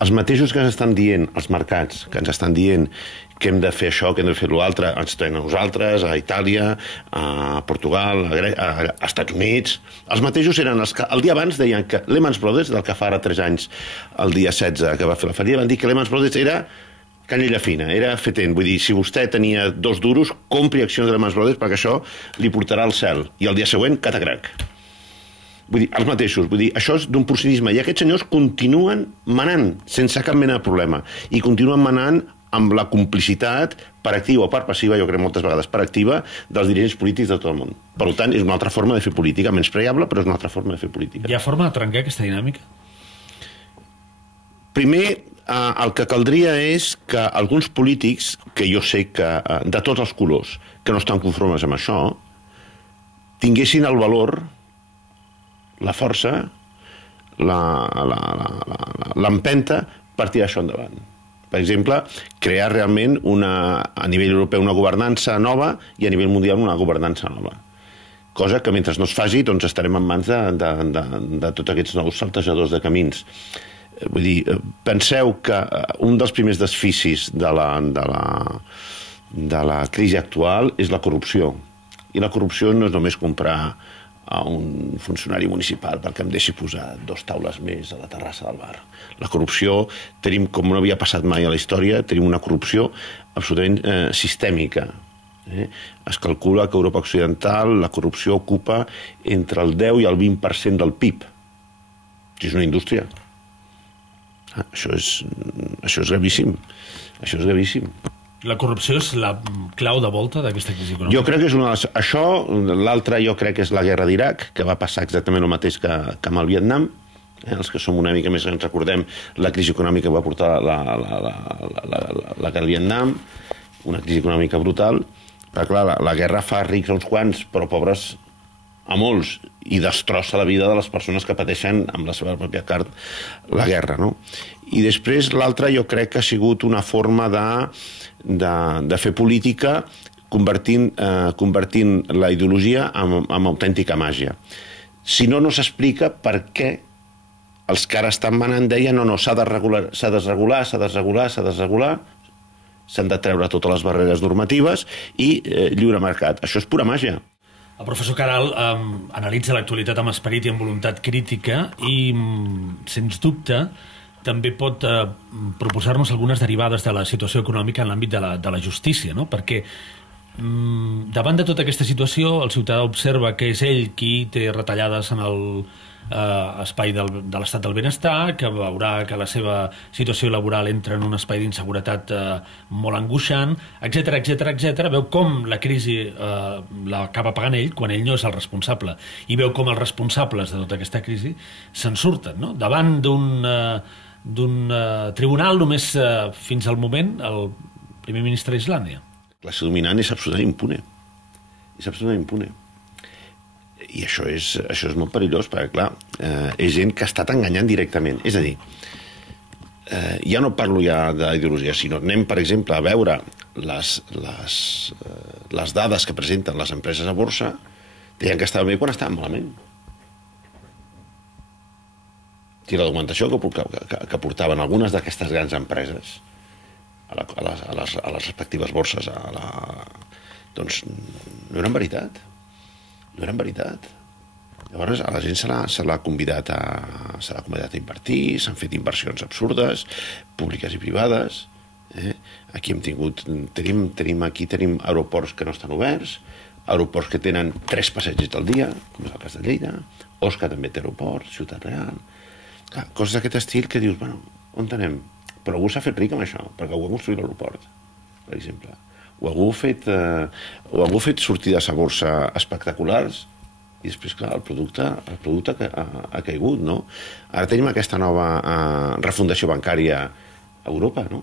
els mateixos que ens estan dient, els mercats, que ens estan dient que hem de fer això, que hem de fer l'altre, ens tenen a nosaltres, a Itàlia, a Portugal, als Estats Units. Els mateixos eren els que el dia abans deien que Lehman Brothers, del que fa ara 3 anys, el dia 16 que va fer la fallida, van dir que Lehman Brothers era canyella fina, era fetent. Vull dir, si vostè tenia 2 duros, compri accions de Lehman Brothers perquè això li portarà al cel. I el dia següent, catacrac. Vull dir, els mateixos. Vull dir, això és d'un porcinisme. I aquests senyors continuen manant, sense cap mena de problema. I continuen manant amb la complicitat, per activa o per passiva, jo crec moltes vegades per activa, dels dirigents polítics de tot el món. Per tant, és una altra forma de fer política, menys pregable, però és una altra forma de fer política. Hi ha forma de trencar aquesta dinàmica? Primer, el que caldria és que alguns polítics, que jo sé que de tots els colors, que no estan conformes amb això, tinguessin el valor, la força, l'empenta per tirar això endavant. Per exemple, crear realment a nivell europeu una governança nova i a nivell mundial una governança nova. Cosa que mentre no es faci doncs estarem en mans de tots aquests nous saltejadors de camins. Vull dir, penseu que un dels primers desficis de la crisi actual és la corrupció. I la corrupció no és només comprar a un funcionari municipal perquè em deixi posar 2 taules més a la terrassa del bar. La corrupció, tenim, com no havia passat mai a la història, tenim una corrupció absolutament sistèmica. Es calcula que a Europa Occidental la corrupció ocupa entre el 10 i el 20% del PIB. És una indústria. Això és gravíssim. Això és gravíssim. La corrupció és la clau de volta d'aquesta crisi econòmica? Jo crec que és una de les... Això, l'altre jo crec que és la guerra d'Iraq, que va passar exactament el mateix que amb el Vietnam. Els que som una mica més ens recordem la crisi econòmica que va portar la guerra del Vietnam, una crisi econòmica brutal. Però clar, la guerra fa rics a uns quants, però pobres a molts, i destrossa la vida de les persones que pateixen amb la seva pròpia carn la guerra, no? I després l'altre jo crec que ha sigut una forma de fer política convertint la ideologia en autèntica màgia. Si no, no s'explica per què els que ara estan manant deien no, s'ha de regular, s'han de treure totes les barreres normatives i lliure mercat. Això és pura màgia. El professor Caral analitza l'actualitat amb esperit i amb voluntat crítica i, sens dubte, també pot proposar-nos algunes derivades de la situació econòmica en l'àmbit de la justícia, no? Perquè davant de tota aquesta situació el ciutadà observa que és ell qui té retallades en l'espai de l'estat del benestar, que veurà que la seva situació laboral entra en un espai d'inseguretat molt angoixant, etc. Veu com la crisi l'acaba pagant ell quan ell no és el responsable, i veu com els responsables de tota aquesta crisi se'n surten, no? Davant d'un tribunal només fins al moment el primer ministre d'Islàndia. La classe dominant és absolutament impune. És absolutament impune. I això és molt perillós, perquè, clar, és gent que ha estat enganyant directament. És a dir, ja no parlo ja d'ideologia, sinó anem, per exemple, a veure les dades que presenten les empreses a borsa, deien que estaven bé quan estaven malament. I la documentació que portaven algunes d'aquestes grans empreses a les respectives borses, doncs no eren veritat. No eren veritat. Llavors a la gent se l'ha convidat a invertir, s'han fet inversions absurdes, públiques i privades. Aquí tenim aeroports que no estan oberts, aeroports que tenen 3 passatgers al dia, com és el cas de Lleida, Osca també té aeroport, Ciutat Real. Coses d'aquest estil que dius, bueno, on anem? Però algú s'ha fet ric amb això, perquè algú ha construït l'aeroport, per exemple. O algú ha fet sortides a borsa espectaculars i després, clar, el producte ha caigut, no? Ara tenim aquesta nova refundació bancària a Europa, no?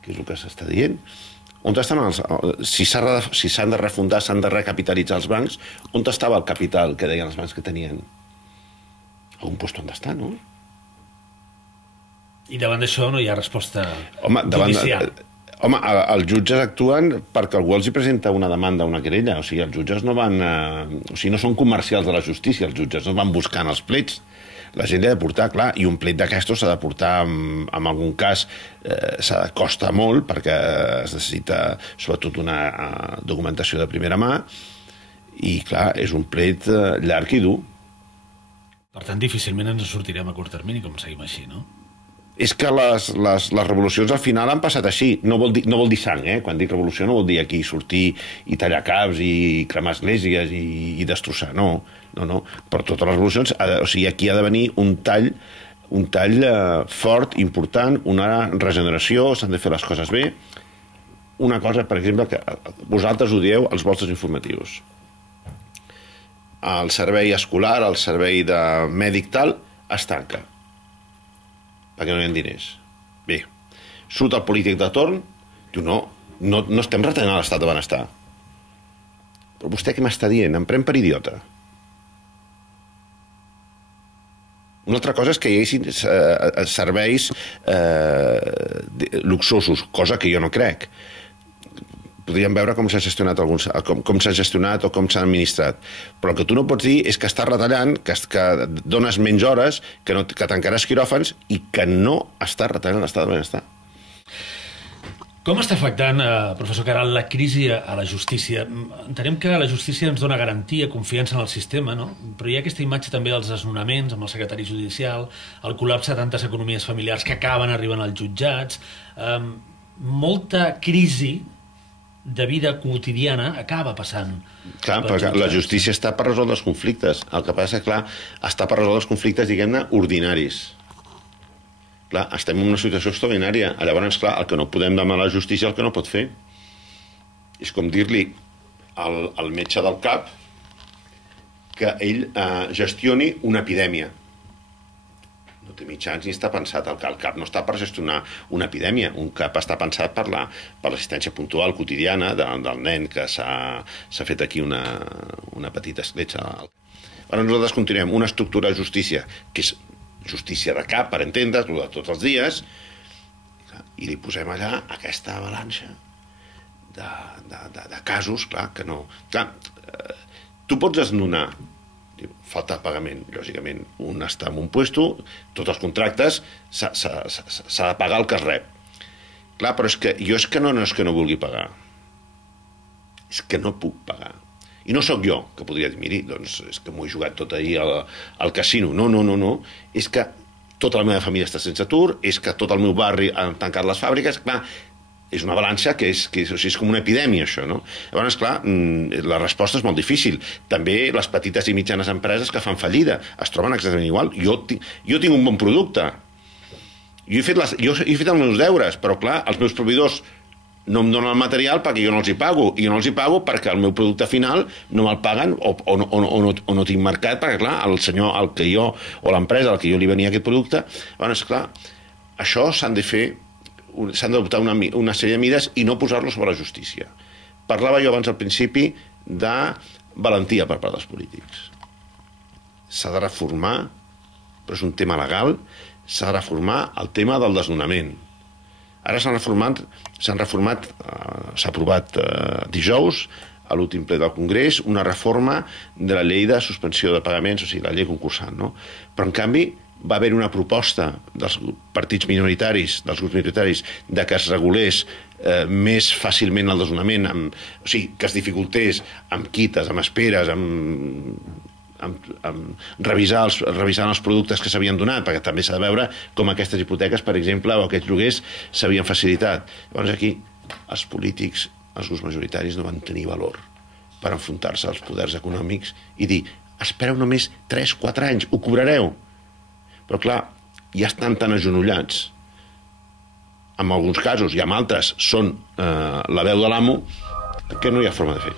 Que és el que s'està dient. On estan si s'han de refundar, s'han de recapitalitzar els bancs, on estava el capital que deien els bancs que tenien? A un lloc on està, no? I davant d'això no hi ha resposta judicial. Home, els jutges actuen perquè algú els hi presenta una demanda, una querella. O sigui, els jutges no van... O sigui, no són comercials de la justícia, els jutges no van buscant els plets. La gent l'ha de portar, clar, i un plet d'aquestos s'ha de portar, en algun cas, costa molt, perquè es necessita, sobretot, una documentació de primera mà, i, clar, és un plet llarg i dur. Per tant, difícilment ens en sortirem a curt termini, com seguim així, no? És que les revolucions al final han passat així. No vol dir sang, eh? Quan dic revolució no vol dir aquí sortir i tallar caps i cremar esglésies i destrossar. No. Per totes les revolucions, o sigui, aquí ha de venir un tall fort, important, una regeneració, s'han de fer les coses bé. Una cosa, per exemple, que vosaltres ho dieu als vostres informatius. El servei escolar, el servei de mèdic tal, es tanca perquè no hi ha diners. Bé, surt el polític de torn, diu, no estem retallant l'estat de benestar. Però vostè què m'està dient? Em pren per idiota. Una altra cosa és que hi haguessin serveis luxosos, cosa que jo no crec. Podríem veure com s'ha gestionat com s'ha gestionat o com s'ha administrat. Però el que tu no pots dir és que estàs retallant, que dones menys hores, que tancaràs quiròfans i que no estàs retallant l'estat de benestar. Com està afectant, professor Queralt, la crisi a la justícia? Entenem que la justícia ens dona garantia, confiança en el sistema, no? Però hi ha aquesta imatge també dels desnonaments amb el secretari judicial, el col·lapse de tantes economies familiars que acaben arribant als jutjats, molta crisi de vida quotidiana acaba passant. Clar, perquè la justícia està per resoldre els conflictes. El que passa és que, clar, està per resoldre els conflictes, diguem-ne, ordinaris. Clar, estem en una situació extraordinària. Llavors, clar, el que no podem demanar a la justícia el que no pot fer. És com dir-li al metge del cap que ell gestioni una epidèmia. No té mitjans ni està pensat. El CAP no està per gestionar una epidèmia. Un CAP està pensat per l'assistència puntual quotidiana del nen que s'ha fet aquí una petita escletxa. Ara nosaltres continuem una estructura de justícia, que és justícia de CAP, per entendre's, de tots els dies, i li posem allà aquesta avalanxa de casos, clar, que no... Clar, tu pots desnonar, falta de pagament, lògicament. Un està en un puesto, tots els contractes, s'ha de pagar el que es rep. Clar, però és que no és que no vulgui pagar. És que no puc pagar. I no sóc jo, que podria dir, miri, doncs és que m'ho he jugat tot ahir al casino. No. És que tota la meva família està sense atur, és que tot el meu barri han tancat les fàbriques, clar, és una balança que és com una epidèmia, això, no? Llavors, clar, la resposta és molt difícil. També les petites i mitjanes empreses que fan fallida es troben exactament igual. Jo tinc un bon producte. Jo he fet els meus deures, però, clar, els meus proveïdors no em donen el material perquè jo no els hi pago. I jo no els hi pago perquè el meu producte final no me'l paguen o no tinc mercat, perquè, clar, el senyor al que jo, o l'empresa al que jo li venia aquest producte, llavors, clar, això s'han d'adoptar una sèrie de mides i no posar-lo sobre la justícia. Parlava jo abans al principi de valentia per part dels polítics. S'ha de reformar, però és un tema legal, s'ha de reformar el tema del desnonament. Ara s'ha aprovat dijous, a l'últim ple del Congrés, una reforma de la llei de suspensió de pagaments, o sigui, la llei concursant, no? Però, en canvi, va haver una proposta dels partits minoritaris, dels grups minoritaris, de que es regulés més fàcilment el desnonament, o sigui, que es dificultés amb quites, amb esperes, revisant els productes que s'havien donat, perquè també s'ha de veure com aquestes hipoteques, per exemple, o aquests lloguers s'havien facilitat. Llavors aquí els polítics, els grups majoritaris, no van tenir valor per enfrontar-se als poders econòmics i dir, espereu només 3-4 anys, ho cobrareu. Però, clar, ja estan tan agenollats. En alguns casos, i en altres, són la veu de l'amo, que no hi ha forma de fer.